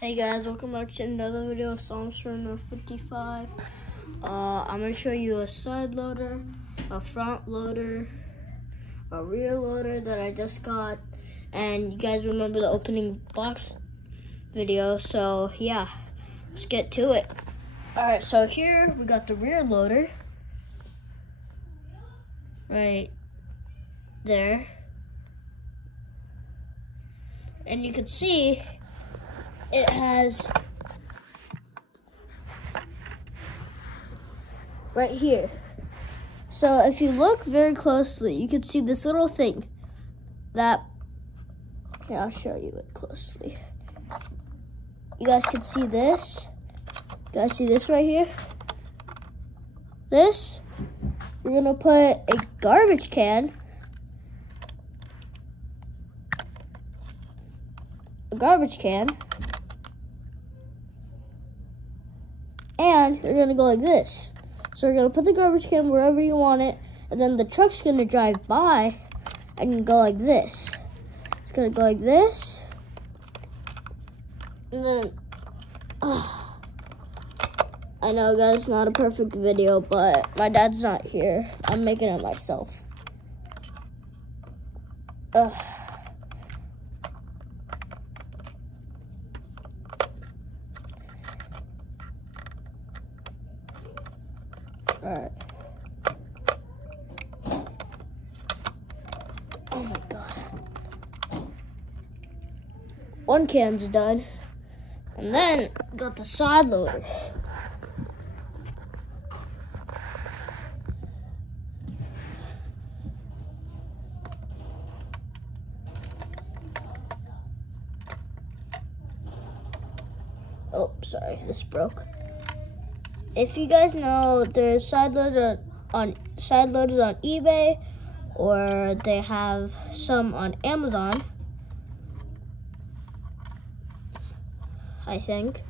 Hey guys, welcome back to another video of Songs from 55. I'm going to show you a side loader, a front loader, a rear loader that I just got, and you guys remember the opening box video, so yeah, let's get to it. Alright, so here we got the rear loader, right there, and you can see it has right here. So if you look very closely, you can see this little thing that, here, I'll show you it closely. You guys can see this. You guys see this right here? This, we're gonna put a garbage can, and you're gonna go like this. So you're gonna put the garbage can wherever you want it, and then the truck's gonna drive by and you go like this. It's gonna go like this. And then, I know guys, it's not a perfect video, but my dad's not here. I'm making it myself. Alright. Oh my god. One can's done. And then got the side loader. Oh, sorry, this broke. If you guys know, there's side loaders on eBay, or they have some on Amazon, I think,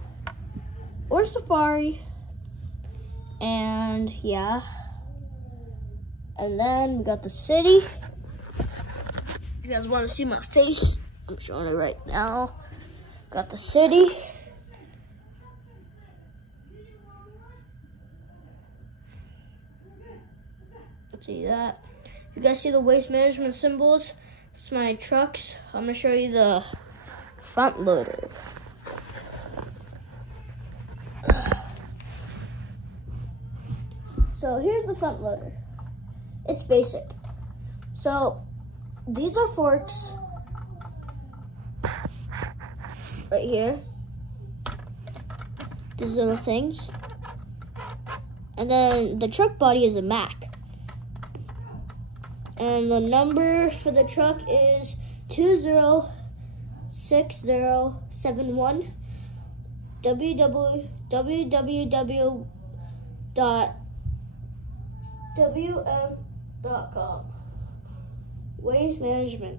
or Safari, and yeah. And then we got the city. You guys want to see my face? I'm showing it right now. Got the city. See that? You guys see the waste management symbols? It's my trucks. I'm gonna show you the front loader. So here's the front loader. It's basic. So these are forks right here. These little things. And then the truck body is a Mac. And the number for the truck is 206071. www.wm.com. Waste management.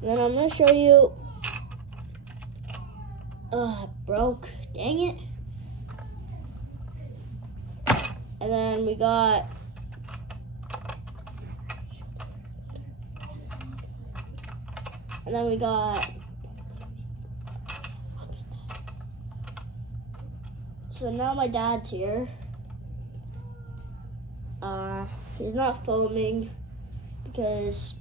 And then I'm gonna show you. Broke. Dang it. And then we got. And then we got, so now my dad's here. He's not filming because,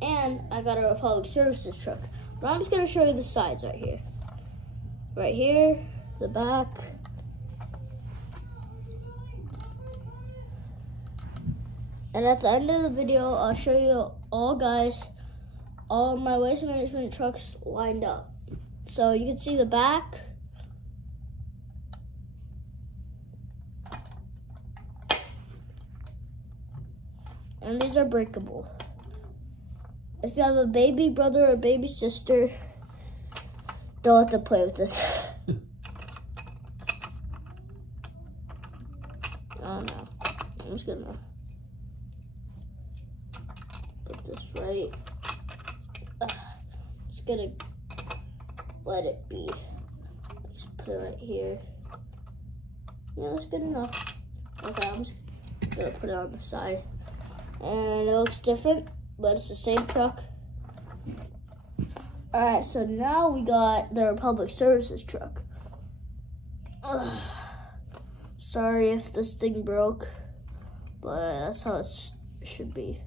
and I got a public services truck. But I'm just gonna show you the sides right here. Right here, the back. And at the end of the video, I'll show you all my waste management trucks lined up. So you can see the back. And these are breakable. If you have a baby brother or baby sister, they'll have to play with this. Oh no, I'm just gonna put this right. Just gonna let it be. Just put it right here. Yeah, that's good enough. Okay, I'm just gonna put it on the side. And it looks different. but it's the same truck. Alright, so now we got the Republic Services truck. Ugh. Sorry if this thing broke, but that's how it should be.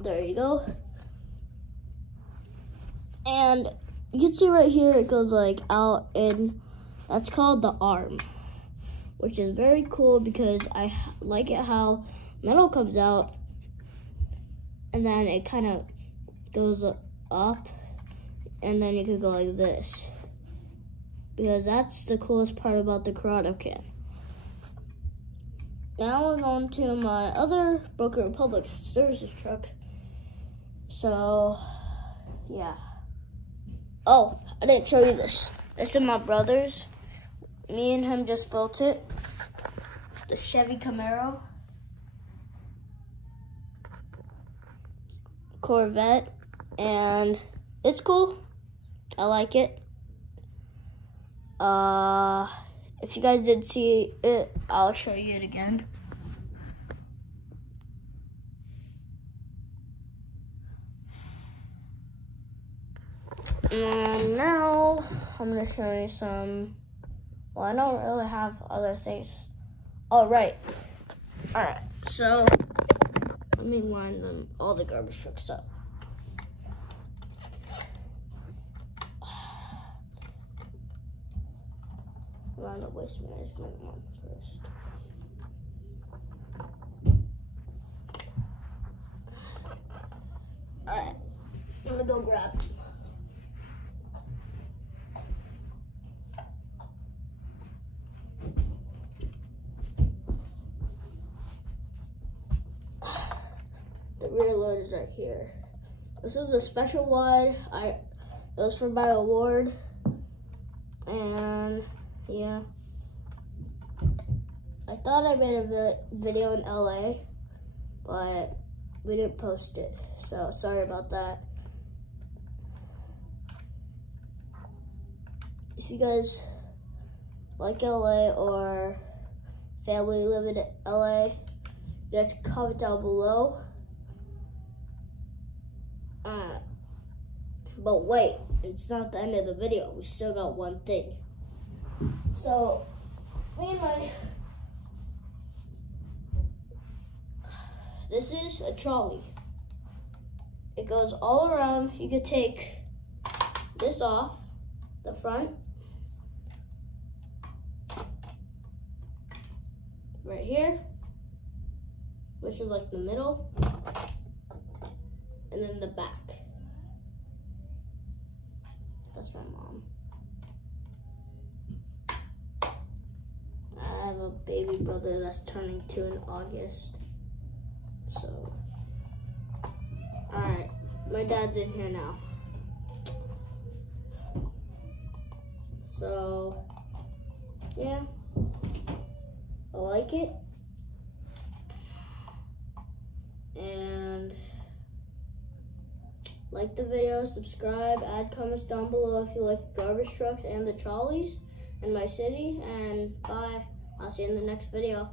There you go. And you can see right here, it goes like out, and that's called the arm, which is very cool because I like it how metal comes out and then it kind of goes up, and then you could go like this, because that's the coolest part about the Corrado can. Now we're going to my other Boca Republic Services truck. So, yeah. Oh, I didn't show you this. This is my brother's. Me and him just built it. The Chevy Camaro. Corvette. And it's cool. I like it. If you guys did see it, I'll show you it again. And now I'm gonna show you some. Well, I don't really have other things. Oh, right. All right. So let me line all the garbage trucks up. Line the waste management one first. All right. I'm gonna go grab them. The rear loaders are here. This is a special one. It was for my award, and yeah. I thought I made a video in LA, but we didn't post it, so sorry about that. If you guys like LA or family live in LA, you guys can comment down below. But wait, it's not the end of the video. We still got one thing. So, this is a trolley. It goes all around. You could take this off the front, right here, which is like the middle, and then the back. That's my mom. I have a baby brother that's turning 2 in August. So, alright, my dad's in here now. So, yeah, I like it. And like the video, subscribe, add comments down below if you like garbage trucks and the trolleys in my city. And bye. I'll see you in the next video.